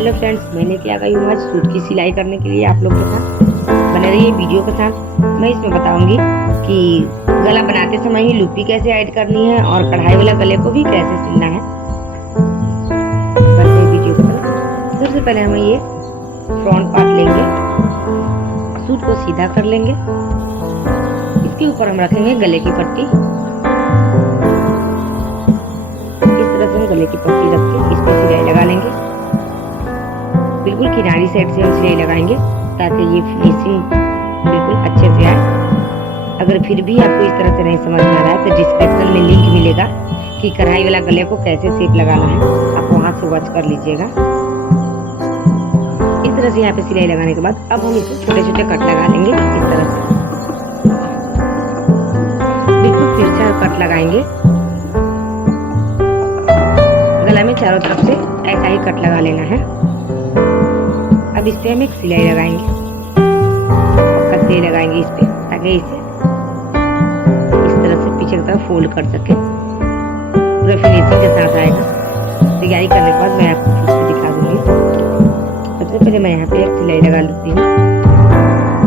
Hello friends, मैं लेके आ गई हूँ आज सूट की सिलाई करने के लिए आप लोग के साथ। बने रहिए वीडियो के साथ। मैं इसमें बताऊंगी कि गला बनाते समय ही लूपी कैसे ऐड करनी है और कढ़ाई वाला गले को भी कैसे सिलना है। बढ़ते हैं वीडियो की तरफ। सबसे पहले हमें ये फ्रंट पार्ट लेंगे, सूट को सीधा कर लेंगे। इसके ऊपर हम रखेंगे गले की पट्टी। इस तरह से हम गले की पट्टी रख के इस पर सिलाई लगा लेंगे। बिल्कुल किनारी साइड से हम सिलाई लगाएंगे ताकि ये फिनिशिंग बिल्कुल अच्छे से आए। अगर फिर भी आपको इस तरह से नहीं समझ में आ रहा है तो डिस्क्रिप्शन में लिंक मिलेगा कि कढ़ाई वाला गले को कैसे शेप लगाना है, आप वहां से वॉच कर लीजिएगा। इस तरह से यहाँ पे सिलाई लगाने के बाद अब हम इसे छोटे छोटे कट लगा लेंगे। इस तरह से बिल्कुल तिरछा कट लगाएंगे। गला में चारों तरफ से ऐसा ही कट लगा लेना है। अब इस पे हम एक सिलाई लगाएंगे, सिलाई लगाएंगे इस पे ताकि इसे इस तरह से पीछे की तरफ फोल्ड कर सके। पूरा फिनिशिंग के साथ आएगा। सिलाई करने के बाद मैं आपको फिर से दिखा दूंगी। सबसे पहले मैं यहाँ पे एक सिलाई लगा लेती हूँ।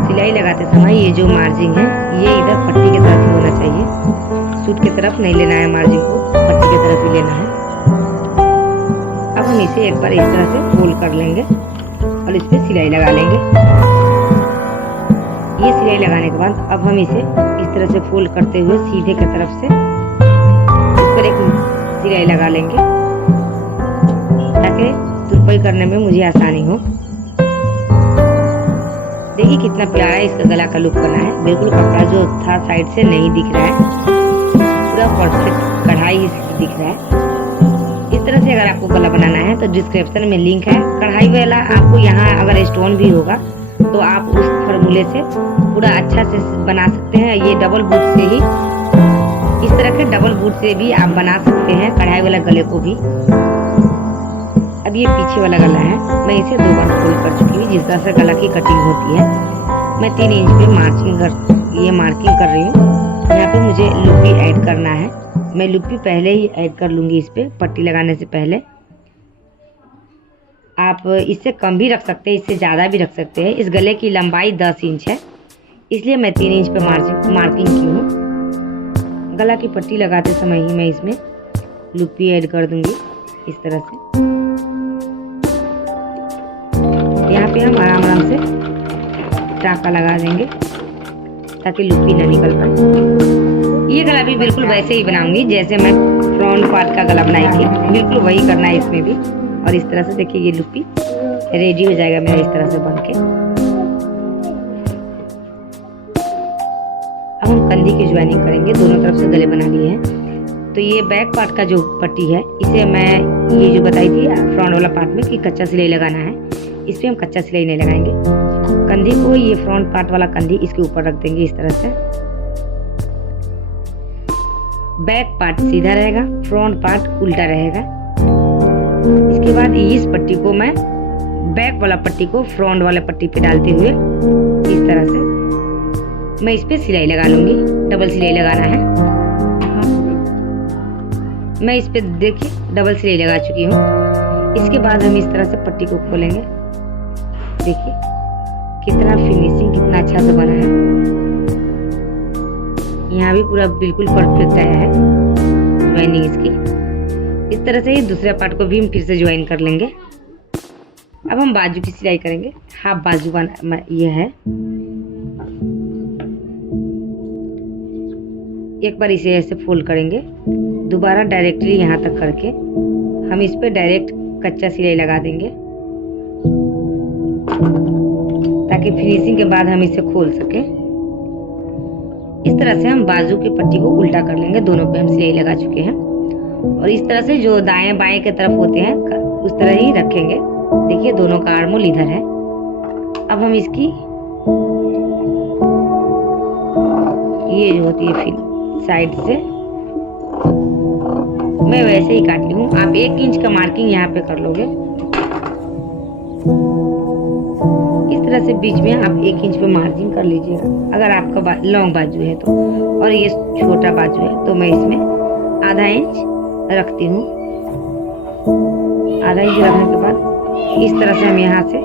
सिलाई लगाते समय ये जो मार्जिन है ये इधर पट्टी की तरफ ही होना चाहिए। सूट की तरफ नहीं लेना है, मार्जिन को पट्टी की तरफ ही लेना है। अब हम इसे एक बार इस तरह से फोल्ड कर लेंगे और इस पे सिलाई लगा लेंगे। ये सिलाई लगाने के बाद अब हम इसे इस तरह से फोल्ड करते हुए सीधे की तरफ से इस पर एक सिलाई लगा लेंगे ताकि तुरपाई करने में मुझे आसानी हो। देखिए कितना प्यारा इसका गला का लुक बना है। बिल्कुल कपड़ा जो था साइड से नहीं दिख रहा है, पूरा परफेक्ट कढ़ाई इसकी दिख रहा है। इस तरह से अगर आपको गला बनाना है तो डिस्क्रिप्शन में लिंक है। कढ़ाई वाला आपको यहाँ अगर स्टोन भी होगा तो आप उस फार्मूले से पूरा अच्छा से बना सकते हैं। ये डबल बूट से ही, इस तरह के डबल बूट से भी आप बना सकते हैं कढ़ाई वाला गले को भी। अब ये पीछे वाला गला है, मैं इसे 2 बार फोल्ड कर चुकी हूँ। जिस तरह से गला की कटिंग होती है मैं 3 इंच पे मार्किंग कर रही हूँ। यहाँ पे मुझे लूपी ऐड करना है। मैं लूपी पहले ही ऐड कर लूंगी इस पे पट्टी लगाने से पहले। आप इससे कम भी रख सकते हैं, इससे ज़्यादा भी रख सकते हैं। इस गले की लंबाई 10 इंच है, इसलिए मैं 3 इंच पे मार्किंग की हूँ। गला की पट्टी लगाते समय ही मैं इसमें लूपी ऐड कर दूंगी इस तरह से। यहाँ पे हम आराम से टाँका लगा देंगे ताकि लूपी ना निकल पाए। ये गला भी बिल्कुल वैसे ही बनाऊंगी जैसे मैं फ्रंट पार्ट का गला बनाई थी, बिल्कुल वही करना है इसमें भी। और इस तरह से देखिए ये लूपी रेडी हो जाएगा मेरा इस तरह से बन के। अब हम कंधी की ज्वाइनिंग करेंगे। दोनों तरफ से गले बना लिए हैं तो ये बैक पार्ट का जो पट्टी है इसे मैं ये जो बताई थी फ्रंट वाला पार्ट में कि कच्चा सिलाई लगाना है, इस पे हम कच्चा सिलाई नहीं लगाएंगे। कंधी को ये फ्रंट पार्ट वाला कंधी इसके ऊपर रख देंगे इस तरह से। बैक पार्ट सीधा रहेगा, फ्रंट पार्ट उल्टा रहेगा। इसके बाद इस पट्टी को मैं बैक वाला पट्टी को फ्रंट वाला पट्टी पे डालते हुए इस तरह से मैं इस पे सिलाई लगा लूंगी। डबल सिलाई लगाना है। मैं इस पे देखिए डबल सिलाई लगा चुकी हूँ। इसके बाद हम इस तरह से पट्टी को खोलेंगे। देखिए कितना फिनिशिंग कितना अच्छा से बना है। यहाँ भी पूरा बिल्कुल परफेक्ट आया है ज्वाइनिंग इसकी। इस तरह से ही दूसरे पार्ट को भी हम फिर से ज्वाइन कर लेंगे। अब हम बाजू की सिलाई करेंगे। हाफ बाजू बना ये है। एक बार इसे ऐसे फोल्ड करेंगे, दोबारा डायरेक्टली यहाँ तक करके हम इस पे डायरेक्ट कच्चा सिलाई लगा देंगे ताकि फिनिशिंग के बाद हम इसे खोल सके। इस तरह से हम बाजू की पट्टी को उल्टा कर लेंगे। दोनों पे हम सिलाई लगा चुके हैं और इस तरह से जो दाएं बाएं की तरफ होते हैं उस तरह ही रखेंगे। देखिए दोनों का आर्मोल इधर है। अब हम इसकी ये जो होती है फिर साइड से मैं वैसे ही काट ली हूँ। आप 1 इंच का मार्किंग यहाँ पे कर लोगे। इस तरह से बीच में आप 1 इंच पे मार्जिन कर लीजिएगा अगर आपका लॉन्ग बाजू है तो। और ये छोटा बाजू है तो मैं इसमें आधा इंच रखती हूँ। आधा इंच रखने के बाद इस तरह से हम यहाँ से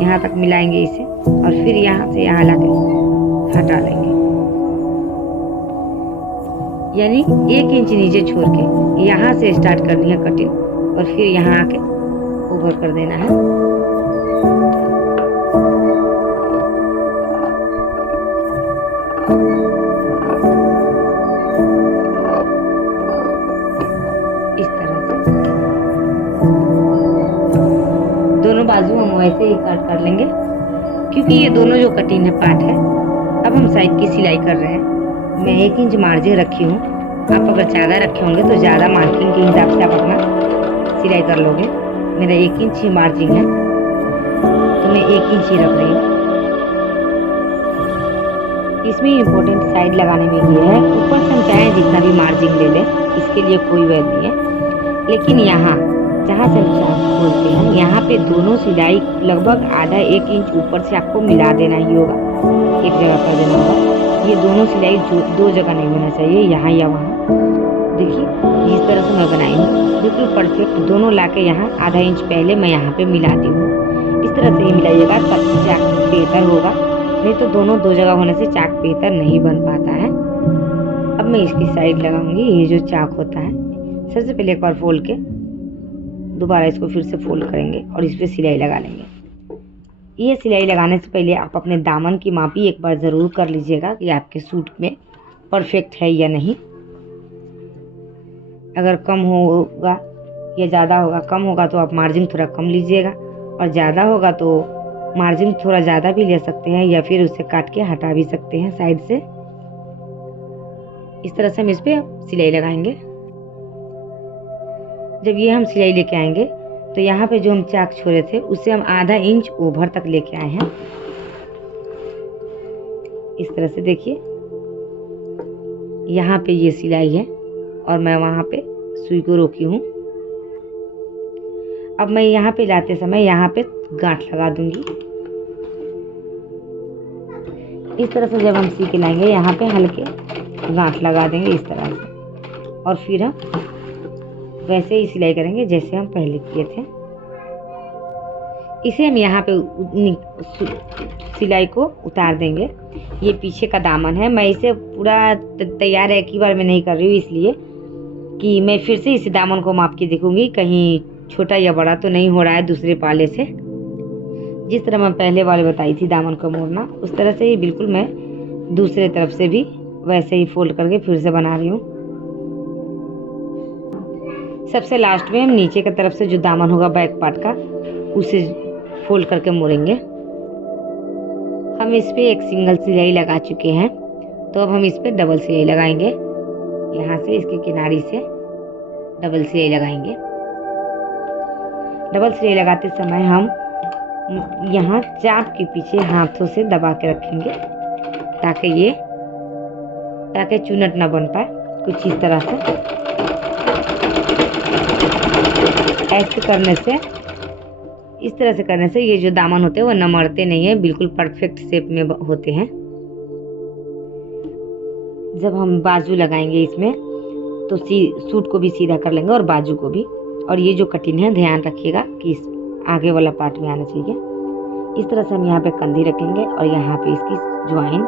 यहाँ तक मिलाएंगे इसे और फिर यहाँ से यहाँ लाके हटा लेंगे, यानी 1 इंच नीचे छोड़ के यहाँ से स्टार्ट करनी है कटिंग और फिर यहाँ आके ओवर कर देना है। इस तरह से दोनों बाजू हम वैसे ही कट कर लेंगे, क्योंकि ये दोनों जो कटिंग है पार्ट है। अब हम साइड की सिलाई कर रहे हैं। मैं 1 इंच मार्जिन रखी हूँ, आप अगर ज़्यादा रखे होंगे तो ज़्यादा मार्किंग के हिसाब से आप अपना सिलाई कर लोगे। मेरा 1 इंच ही मार्जिन है तो मैं 1 इंच ही रख रही हूँ। इसमें इम्पोर्टेंट साइड लगाने में ये है, ऊपर से हम चाहे जितना भी मार्जिन ले लें, इसके लिए कोई वैध नहीं है, लेकिन यहाँ जहाँ से हम चाक खोलते हैं यहाँ पे दोनों सिलाई लगभग आधा 1 इंच ऊपर से आपको मिला देना ही होगा, एक जगह कर देना होगा। ये दोनों सिलाई दो जगह नहीं होना चाहिए, यहाँ या वहाँ। देखिए जिस तरह से मैं बनाई हूँ बिल्कुल परफेक्ट, दोनों लाके यहाँ आधा इंच पहले मैं यहाँ पे मिलाती हूँ। इस तरह से ही मिलाइएगा तब चाक बेहतर होगा, नहीं तो दोनों दो जगह होने से चाक बेहतर नहीं बन पाता है। अब मैं इसकी साइड लगाऊंगी। ये जो चाक होता है सबसे पहले एक बार फोल्ड के दोबारा इसको फिर से फोल्ड करेंगे और इस पर सिलाई लगा लेंगे। ये सिलाई लगाने से पहले आप अपने दामन की मापी एक बार ज़रूर कर लीजिएगा कि आपके सूट में परफेक्ट है या नहीं। अगर कम होगा या ज़्यादा होगा, कम होगा तो आप मार्जिन थोड़ा कम लीजिएगा और ज़्यादा होगा तो मार्जिन थोड़ा ज़्यादा भी ले सकते हैं या फिर उसे काट के हटा भी सकते हैं साइड से। इस तरह से हम इस पर सिलाई लगाएंगे। जब ये हम सिलाई लेके आएंगे तो यहाँ पे जो हम चाक छोड़े थे उससे हम आधा इंच ओवर तक लेके आए हैं। इस तरह से देखिए यहाँ पे ये सिलाई है और मैं वहाँ पे सुई को रोकी हूँ। अब मैं यहाँ पे लाते समय यहाँ पे गांठ लगा दूंगी। इस तरह से जब हम सी के लाएंगे यहाँ पे हल्के गांठ लगा देंगे इस तरह से, और फिर हम वैसे ही सिलाई करेंगे जैसे हम पहले किए थे। इसे हम यहाँ पे सिलाई को उतार देंगे। ये पीछे का दामन है, मैं इसे पूरा तैयार है एक ही बार में नहीं कर रही हूँ, इसलिए कि मैं फिर से इस दामन को माप के देखूंगी कहीं छोटा या बड़ा तो नहीं हो रहा है दूसरे पाले से। जिस तरह मैं पहले वाले बताई थी दामन को मोड़ना, उस तरह से ही बिल्कुल मैं दूसरे तरफ से भी वैसे ही फोल्ड करके फिर से बना रही हूँ। सबसे लास्ट में हम नीचे की तरफ से जो दामन होगा बैक पार्ट का उसे फोल्ड करके मोड़ेंगे। हम इस पे एक सिंगल सिलाई लगा चुके हैं, तो अब हम इस पे डबल सिलाई लगाएंगे। यहाँ से इसके किनारे से डबल सिलाई लगाएंगे। डबल सिलाई लगाते समय हम यहाँ चाप के पीछे हाथों से दबा के रखेंगे ताकि चुनट ना बन पाए। कुछ इस तरह से ऐसे करने से, इस तरह से करने से ये जो दामन होते हैं वो नमड़ते नहीं है, बिल्कुल परफेक्ट शेप में होते हैं। जब हम बाजू लगाएंगे इसमें तो सूट को भी सीधा कर लेंगे और बाजू को भी। और ये जो कटिंग है ध्यान रखिएगा कि इस आगे वाला पार्ट में आना चाहिए। इस तरह से हम यहाँ पे कंधी रखेंगे और यहाँ पे इसकी ज्वाइंट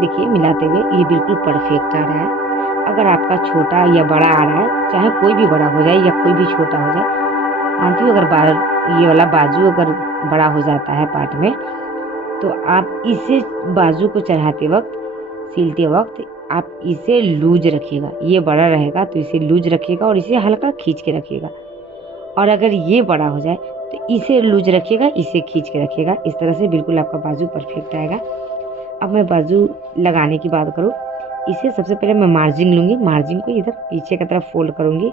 देखिए मिलाते हुए ये बिल्कुल परफेक्ट आ रहा है। अगर आपका छोटा या बड़ा आ रहा है, चाहे कोई भी बड़ा हो जाए या कोई भी छोटा हो जाए, मानती हूँ अगर ये वाला बाजू अगर बड़ा हो जाता है पार्ट में, तो आप इसे बाजू को चढ़ाते वक्त, सिलते वक्त आप इसे लूज रखिएगा। ये बड़ा रहेगा तो इसे लूज रखिएगा और इसे हल्का खींच के रखिएगा। और अगर ये बड़ा हो जाए तो इसे लूज रखिएगा, इसे खींच के रखिएगा। इस तरह से बिल्कुल आपका बाजू परफेक्ट आएगा। अब मैं बाजू लगाने की बात करूँ, इसे सबसे पहले मैं मार्जिन लूँगी। मार्जिन को इधर पीछे की तरफ फोल्ड करूँगी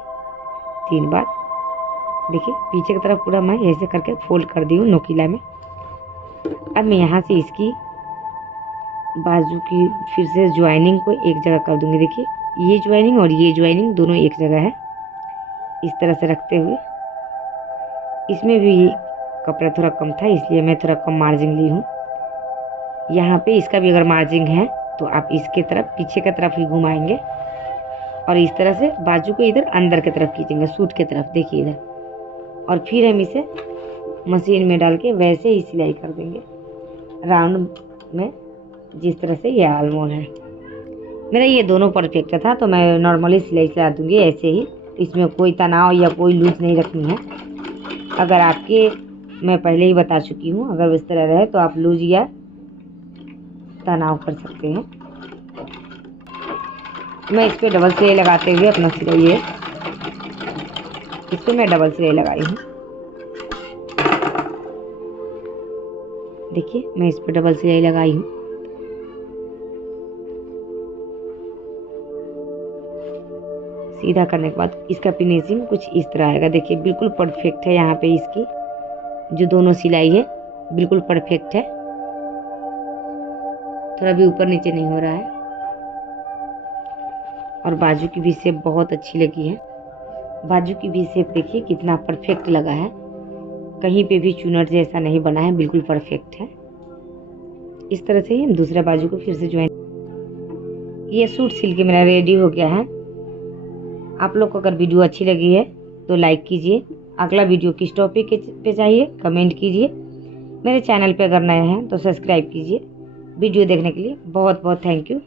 3 बार। देखिए पीछे की तरफ पूरा मैं ऐसे करके फोल्ड कर दी हूँ नोकीला में। अब मैं यहाँ से इसकी बाजू की फिर से ज्वाइनिंग को एक जगह कर दूँगी। देखिए ये ज्वाइनिंग और ये ज्वाइनिंग दोनों एक जगह है। इस तरह से रखते हुए, इसमें भी कपड़ा थोड़ा कम था इसलिए मैं थोड़ा कम मार्जिन ली हूँ। यहाँ पे इसका भी अगर मार्जिन है तो आप इसके तरफ पीछे की तरफ ही घुमाएंगे और इस तरह से बाजू को इधर अंदर की तरफ खींचेंगे, सूट की तरफ। देखिए इधर और फिर हम इसे मशीन में डाल के वैसे ही सिलाई कर देंगे राउंड में, जिस तरह से ये आलमोल है। मेरा ये दोनों परफेक्ट था, तो मैं नॉर्मली सिलाई चला दूँगी ऐसे ही। इसमें कोई तनाव या कोई लूज नहीं रखनी है। अगर आपके, मैं पहले ही बता चुकी हूँ, अगर इस तरह रहे तो आप लूज या तनाव कर सकते हैं। मैं इस पर डबल सिलाई लगाते हुए अपना सिलाई है, इस पर मैं डबल सिलाई लगाई हूँ। देखिए मैं इस पर डबल सिलाई लगाई हूँ। सीधा करने के बाद इसका फिनिशिंग कुछ इस तरह आएगा। देखिए बिल्कुल परफेक्ट है। यहाँ पे इसकी जो दोनों सिलाई है बिल्कुल परफेक्ट है, थोड़ा भी ऊपर नीचे नहीं हो रहा है। और बाजू की भी शेप बहुत अच्छी लगी है। बाजू की भी शेप देखिए कितना परफेक्ट लगा है, कहीं पे भी चुनट जैसा नहीं बना है, बिल्कुल परफेक्ट है। इस तरह से ही हम दूसरा बाजू को फिर से ज्वाइन। ये सूट सिल के मेरा रेडी हो गया है। आप लोग को अगर वीडियो अच्छी लगी है तो लाइक कीजिए। अगला वीडियो किस टॉपिक पे चाहिए कमेंट कीजिए। मेरे चैनल पे अगर नए हैं तो सब्सक्राइब कीजिए। वीडियो देखने के लिए बहुत बहुत थैंक यू।